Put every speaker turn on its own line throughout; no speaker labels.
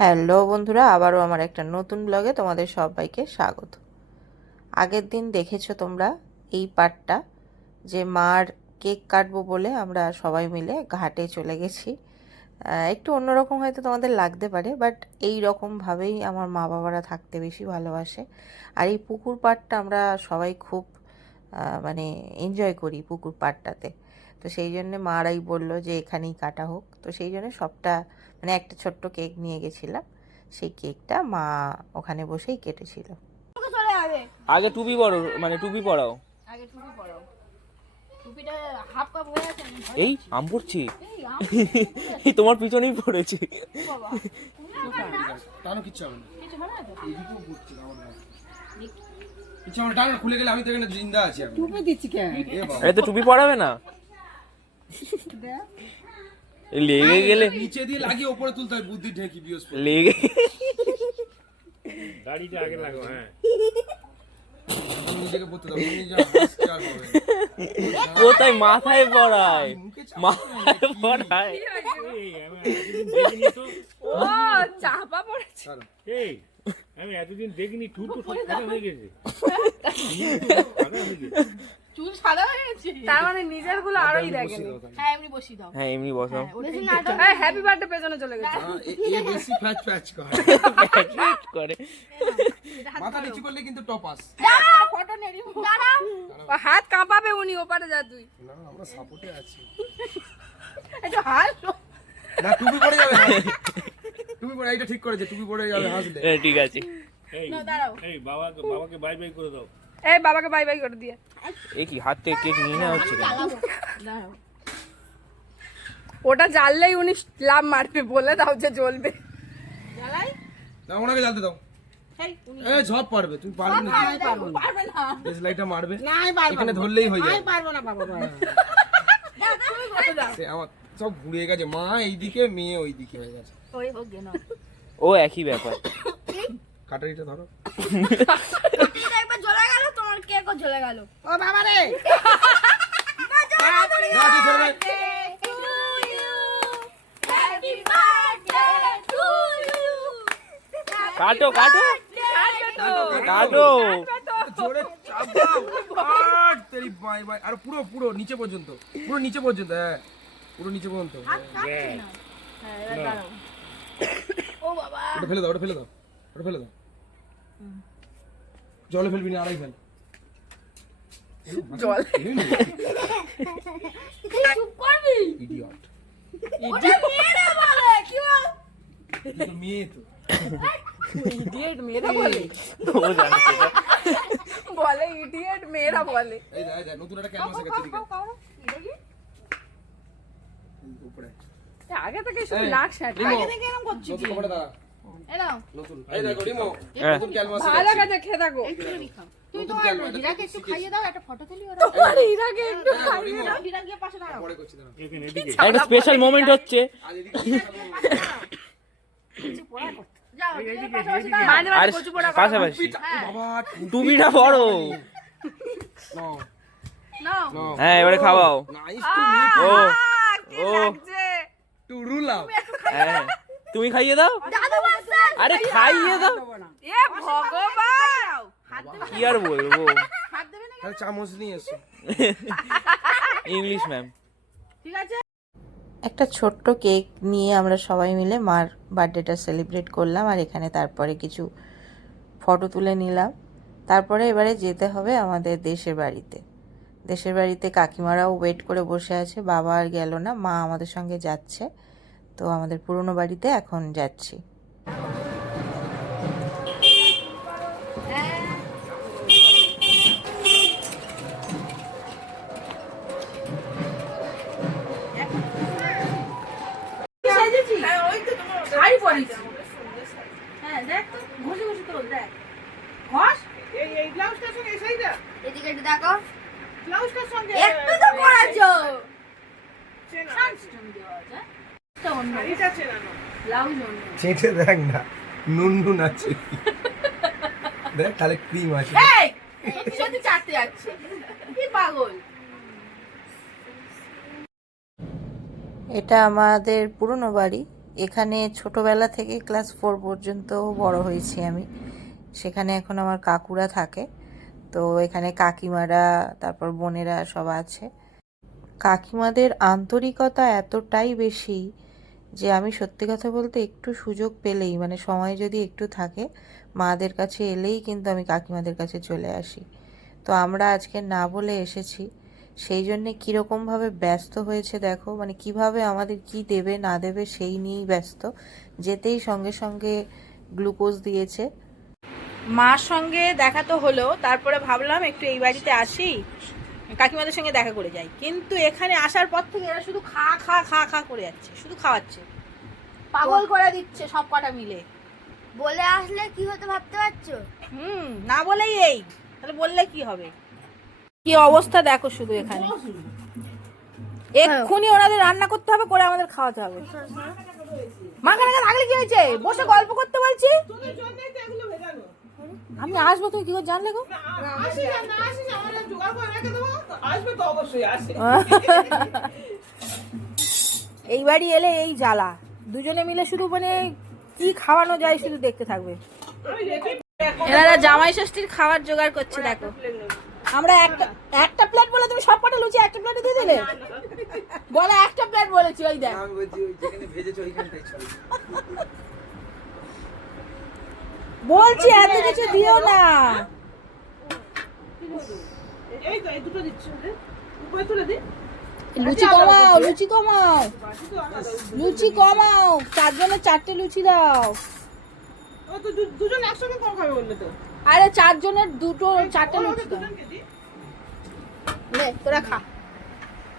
Hello বন্ধুরা, আবারও আমার একটা নতুন ব্লগে তোমাদের সবাইকে স্বাগত। আগের দিন দেখেছ তোমরা এই পার্টটা, যে মার কেক কাটবো বলে আমরা সবাই মিলে ঘাটে চলে গেছি। একটু অন্যরকম হয়তো তোমাদের লাগতে পারে, বাট এই রকমভাবেই আমার মা বাবারা থাকতে বেশি ভালোবাসে। আর এই পুকুর পাড়টা আমরা সবাই খুব মানে এনজয় করি পুকুর পাড়টাতে। তো সেই জন্য মারাই বলল যে এখানেই কাটা হোক। তো সেই জন্য সবটা মানে একটা ছোট্ট কেক নিয়ে গেছিলাম। সেই কেকটা মা ওখানে বসেই কেটেছিল।
আগে টুপি পরো মানে টুপি পরাও।
আগে টুপি পরাও। টুপিটা হাফ কাপ হয়ে আছে
এই আম পড়ছি?
এই
তোমার পিছনেই পড়েছে।
বাবা
টানো কিচ্ছু হবে না।
কিছু হবে না
আমার না খুলে গেলে আমি তো এখানে জিন্দা আছি আমি
টুপি দিচ্ছি কেন?
এ
তো টুপি পরাবে না? লেগে গেলে
নিচে দিয়ে লাগিয়ে ওপরে তুলতে হয় বুদ্ধি ঢেকি বৃহস্পতি।
লেগে
আমি নিজেকে পড়তে দাও তুমি যা হাসছে আর হবে। না।
কোথায়? মাথায় পড়ায়।
চাপ।
এই আমি এতদিন দেখিনি হয়ে সাদা হয়ে গেছে।
চুল সাদা হয়ে গেছে?
তার মানে নিজেরগুলো আরোই দেখেনি।
দাও তাহলে।
হ্যাঁ এমনি বসিয়ে দাও।
হ্যাঁ এমনি বসাও।
নাটক
হ্যাপি বার্থডে পেছনে চলে গেছে।
হ্যাঁ, এ- বেশি প্যাচ প্যাচ করে।
করে।
মাথা নিচু করলে কিন্তু টপাস
ফটো নেড়ি দাঁড়াও।
হাত কাঁপাবে উনি ওপারে যা তুই।
না আমরা সাপোর্টে আছি।
একটু হাস
না টুপি পড়ে যাবে। টুপি পড়ে এইটা ঠিক করেছে তুমি পড়ে যাবে হাসলে
হ্যাঁ, ঠিক আছে।
এই
না দাঁড়াও।
এই বাবাকে বাবাকে বাই বাই করে দাও।
এই বাবাকে বাই বাই করে দিয়ে।
এই কি হাত থেকে কেক নিয়ে নেওয়া হচ্ছে
ওটা জ্বাললেই উনি লাভ মারবে বলে দাও যে জ্বলবে।
জ্বালাই?
না ওনাকে জ্বালতে দাও।
হেই উনি।
এ ঝপ পারবে তুমি পারবে না।
পারবে না।
দেশ লাইটটা মারবে।
নাই পারব
এখানে ধরলেই হয়ে যাবে।
পারব না বাবা
দাও, তুমি কত দাও
সে আমার সব ঘুরে গেছে। মা এইদিকে মেয়ে ওইদিকে হয়ে গেছে।
ওই হোক না।
ও একই ব্যাপার।
কাটারিটা ধরো।
একবার জ্বলে গেল তোমার কেকও জ্বলে গেল?
ও বাবা রে!
না, তুই ছেড়ে দে।
কাটো কাটো। কাটো
জোরে চাপ। দাও। আট, তেরি বাই বাই। আর পুরো পুরো নিচে পর্যন্ত। পুরো নিচে পর্যন্ত হ্যাঁ। পুরো নিচে পর্যন্ত।
ও বাবা।
ওটা ফেলে দাও ওটা ফেলে দাও। ওটা ফেলে দাও জলে ফেলবি না আড়াই ফেল
জল
চুপ করবি
ইডিয়ট
ওটা মেয়েরা বলে কি বল?
মেয়ে তো
ইডিয়েট মেয়েরা বলে
ও জানে সেটা
বলে ইডিয়েট মেয়েরা বলে
এই দেখ এই দেখ নতুন একটা ক্যানভাস এসেছে দিকে উপরে
এ, আগে থেকে শুধু
এই,
নাক সাঁটে
রিমো,
কেরম করছিস
নতুন কপড়ে দাঁড়া
এই নাও
নতুন এই দেখো রিমো
হ্যাঁ।
নতুন ক্যানভাস
ভালো কাজে খেয়ে থাকো
একটুখানি খাও তুমি
নতুন
তোমার
ক্যালমা, এটা
হীরাকে একটু
শিখেছি।
খাইয়ে দাও একটা ফটো তুলি ওরা
তোমার হীরাকে একটু
রিমো
হীরা গিয়ে পাশে দাঁড়াও
পরে করছি দাঁড়া
এখানে এদিকে
একটা স্পেশাল মোমেন্ট হচ্ছে।
মাঝে কচু পোড়া
পাশাপাশি।
বাবা
টুপিটা বড়।
নো
নাও।
নো
হ্যাঁ এবারে খাওয়াও।
নাইস টু মিট
ও ও।
লাগছে?
টু
হ্যাঁ। তুমি খাইয়ে দাও? আরে খাইয়ে দাও।
এ ভগবান।
কি আর বলব?
হাত দেবে না
তাহলে চামচ নিয়ে এসো।
ইংলিশ ম্যাম
ঠিক আছে।
একটা ছোট্ট কেক নিয়ে আমরা সবাই মিলে মার বার্থডেটা সেলিব্রেট করলাম আর এখানে তারপরে কিছু ফটো তুলে নিলাম। তারপরে এবারে যেতে হবে আমাদের দেশের বাড়িতে। দেশের বাড়িতে কাকিমারাও ওয়েট করে বসে আছে। বাবা আর গেল না মা আমাদের সঙ্গে যাচ্ছে। তো আমাদের পুরনো বাড়িতে এখন যাচ্ছি।
হ্যাঁ হ্যাঁ দেখ তো ঘষে ঘষে তোল দেখ। ঘষ।
এই এই ব্লাউজটার সঙ্গে এই শাড়িটা?
এদিকে একটু দেখো।
ব্লাউজটার সঙ্গে
একটু তো পরাছো
চেনা।
দেওয়া আছে তো অন্য। ব্লাউজ অন্য।
চেটে দেখ না নুন নুন আছে। দেখ তাহলে ক্রিম আছে।
সত্যি সত্যি চাটতে যাচ্ছে কি পাগল?
এটা আমাদের পুরনো বাড়ি। এখানে ছোটবেলা থেকে ক্লাস ফোর পর্যন্ত বড় হয়েছি আমি। সেখানে এখন আমার কাকুরা থাকে। তো এখানে কাকিমারা তারপর বোনেরা সব আছে। কাকিমাদের আন্তরিকতা এতটাই বেশি যে আমি সত্যি কথা বলতে একটু সুযোগ পেলেই মানে সময় যদি একটু থাকে, মাদের কাছে এলেই কিন্তু আমি কাকিমাদের কাছে চলে আসি। তো আমরা আজকে না বলে এসেছি। সেই জন্যে কীরকমভাবে ব্যস্ত হয়েছে দেখো মানে কীভাবে আমাদের কি দেবে, না দেবে সেই নিয়েই ব্যস্ত। যেতেই সঙ্গে সঙ্গে গ্লুকোজ দিয়েছে।
মার সঙ্গে দেখা তো হলো, তারপরে ভাবলাম একটু এই বাড়িতে আসি। কাকিমাদের সঙ্গে দেখা করে যাই। কিন্তু এখানে আসার পর থেকে এরা শুধু খা খা খা খা করে যাচ্ছে শুধু খাওয়াচ্ছে। পাগল করে দিচ্ছে সব কটা মিলে।
বলে আসলে কি হতে ভাবতে পারছ?
হুম না বলেই এই। তাহলে বললে কি হবে? কি অবস্থা দেখো শুধু এখানে। এক্ষুনি ওনাদের রান্না করতে হবে করে আমাদের খাওয়াতে হবে। মা খানা রাখলে কি হয়েছে? বসে গল্প করতে বলছি? আমি আসব তুমি কি করে জানলে গো? এই বাড়ি এলে এই জ্বালা। দুজনে মিলে শুধু মানে কি খাওয়ানো যায় শুধু দেখতে থাকবে। এনারা জামাই ষষ্ঠীর খাবার জোগাড় করছে দেখো। আমরা একটা একটা প্লেট বলে তুমি সব কটা লুচি একটা প্লেটে দিয়ে দিলে? বলে একটা প্লেট বলেছি ওই দেখ।
আমি বলছি ওই যেখানে ভেজেছো ওইখানটাই চলো
বলছি এত কিছু দিও না।
এই তো এই দুটো দিচ্ছি উপরে তুলে দিই
লুচি কমাও লুচি কমাও। লুচি কমাও চারজনের চারটে লুচি দাও।
ও তো দু- দুজন একসঙ্গে কম খাবে বললে তো।
আরে চারজনের দুটো চারটে লুচি দাও। নে তোরা খা।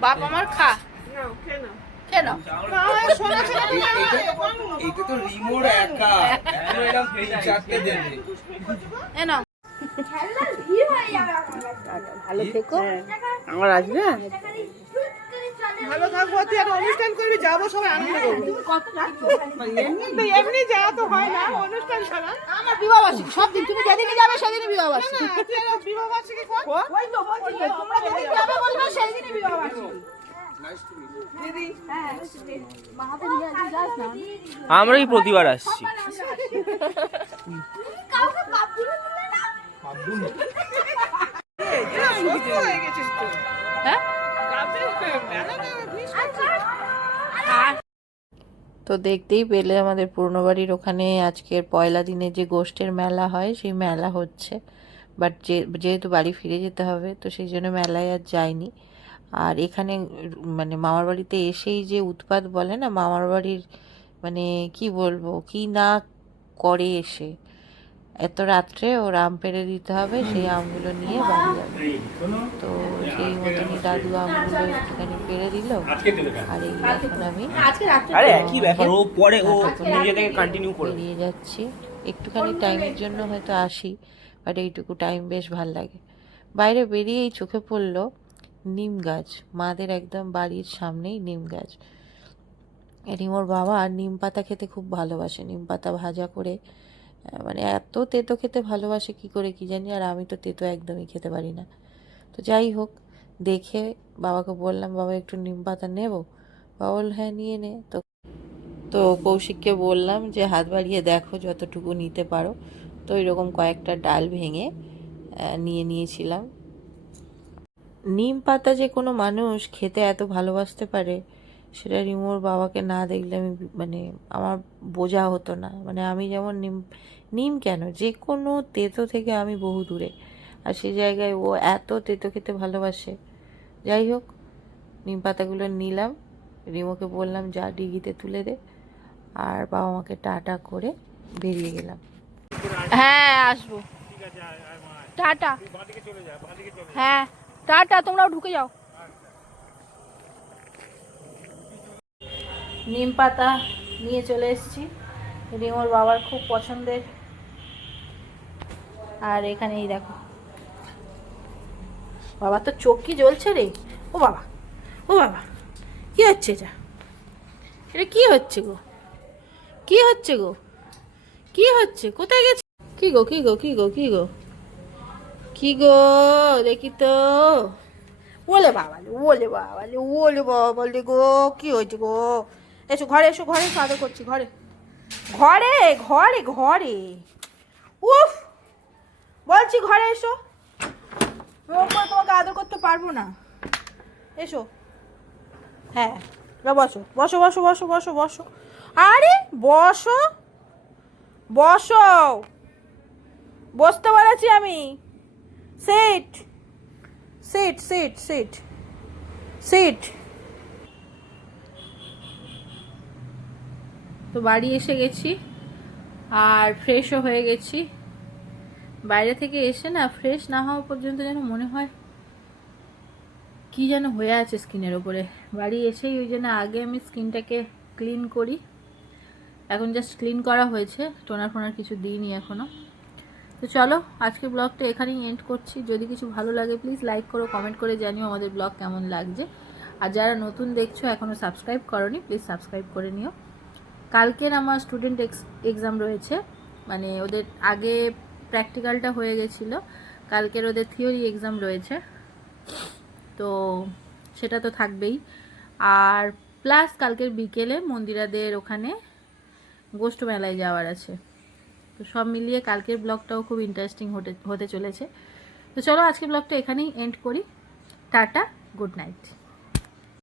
বাপ আমার খা।
খেয়ে নাও।
কেন?
তো রিমোট একা। এখন এরকম দেবে
হয়ে
ভালো থেকো
আমার আসবে? ভালো থাকব তুই একটা অনুষ্ঠান করবি যাব সবাই আনন্দ করব। এমনি এমনি যাওয়া তো হয় না অনুষ্ঠান ছাড়া।
আমার বিবাহ বার্ষিকী সব দিন। তুমি যেদিনই যাবে সেদিনই বিবাহ বার্ষিকী
না, তুই একটা বিবাহ বার্ষিকী কর।
ওই তো বলছি তোমরা যেদিন যাবে বলবে সেদিনই বিবাহ বার্ষিকী
আমরাই প্রতিবার আসছি
তো।
দেখতেই পেলে আমাদের পুরনো বাড়ির ওখানে আজকের পয়লা দিনে যে গোষ্ঠের মেলা হয়, সেই মেলা হচ্ছে বাট যে, যেহেতু বাড়ি ফিরে যেতে হবে, তো সেই জন্য মেলায় আর যাইনি আর এখানে মানে মামার বাড়িতে এসেই যে উৎপাত বলে না মামার বাড়ির মানে কি বলব কি না করে এসে। এত রাত্রে ওর আম পেড়ে দিতে হবে সেই আমগুলো নিয়ে বাড়ি যাবে। তো সেই মতনই দাদু আমগুলো একটুখানি পেড়ে দিল। আর এই এখন আমি
আজকে রাত্রে
আরে একই ব্যাপার ও পরে ও নিজে থেকে কন্টিনিউ করে
বেরিয়ে যাচ্ছি। একটুখানি টাইমের জন্য হয়তো আসি বাট এইটুকু টাইম বেশ ভালো লাগে। বাইরে বেরিয়েই চোখে পড়ল। নিম গাছ। মাদের একদম বাড়ির সামনেই নিম গাছ। রিমোর বাবা নিম পাতা খেতে খুব ভালোবাসে। নিম পাতা ভাজা করে মানে এত তেতো খেতে ভালোবাসে, কি করে কি জানি? আর আমি তো তেতো একদমই খেতে পারি না। তো যাই হোক, দেখে বাবাকে বললাম, বাবা, একটু নিম পাতা নেব? বাবা বলল হ্যাঁ নিয়ে নে। তো তো কৌশিককে বললাম যে, হাত বাড়িয়ে দেখো যতটুকু নিতে পারো। তো এরকম কয়েকটা ডাল ভেঙে নিয়ে নিয়েছিলাম। নিম পাতা যে কোনো মানুষ খেতে এত ভালোবাসতে পারে সেটা রিমোর বাবাকে না দেখলে আমি মানে আমার বোঝা হতো না। মানে আমি যেমন নিম নিম কেন? যে কোনো তেতো থেকে আমি বহু দূরে। আর সেই জায়গায় ও এত তেতো খেতে ভালোবাসে। যাই হোক নিম পাতাগুলো নিলাম। রিমোকে বললাম যা ডিগিতে তুলে দে। আর বাবা মাকে টাটা করে বেরিয়ে গেলাম।
হ্যাঁ আসব। টাটা। হ্যাঁ। টাটা তোমরাও ঢুকে যাও। নিম পাতা নিয়ে চলে এসেছি। রিমোর বাবার খুব পছন্দের। আর এখানে এই দেখো। বাবা তো চোখ কি জ্বলছে রে। ও বাবা ও বাবা, কি হচ্ছে এটা? এটা কি হচ্ছে গো? কি হচ্ছে গো? কি হচ্ছে? কোথায় গেছে? কি গো কি গো কি গো কি গো? কি গো? দেখি তো। ওলে বাবা ওলে বাবা ওলে বাবা বলে গো, কি হয়েছে গো? এসো ঘরে এসো ঘরে আদর করছি, ঘরে। ঘরে ঘরে ঘরে। উফ! বলছি ঘরে এসো। করে তোমাকে আদর করতে পারব না। এসো। হ্যাঁ বসো। বসো বসো বসো বসো বসো। আরে, বসো। বসো। বসতে বলেছি আমি। Sit sit sit sit sit তো বাড়ি এসে গেছি, আর ফ্রেশও হয়ে গেছি। বাইরে থেকে এসে না ফ্রেশ না হওয়া পর্যন্ত যেন মনে হয় কি যেন হয়ে আছে স্কিনের ওপরে বাড়ি এসেই ওই জন্য আগে আমি স্কিনটাকে ক্লিন করি। এখন জাস্ট ক্লিন করা হয়েছে টোনার ফোনার কিছু দিইনি এখনও তো চলো আজকে ব্লগটা এখানেই এন্ড করছি। যদি কিছু ভালো লাগে প্লিজ লাইক করো কমেন্ট করে জানিও আমাদের ব্লগ কেমন লাগছে। আর যারা নতুন দেখছ এখনও সাবস্ক্রাইব করনি প্লিজ সাবস্ক্রাইব করে নিও। কালকের আমার স্টুডেন্ট এক্সাম রয়েছে মানে ওদের আগে প্র্যাকটিক্যালটা হয়ে গেছিল, কালকের ওদের থিওরি এক্সাম রয়েছে। তো সেটা তো থাকবেই। আর প্লাস কালকের বিকেলে মন্দিরাদের ওখানে গোষ্ঠ মেলায় যাওয়ার আছে। তো সব মিলিয়ে কালকের ব্লগটাও খুব ইন্টারেস্টিং হতে হতে চলেছে। তো চলো আজকে ব্লগটা এখানেই এন্ড করি। Tata good night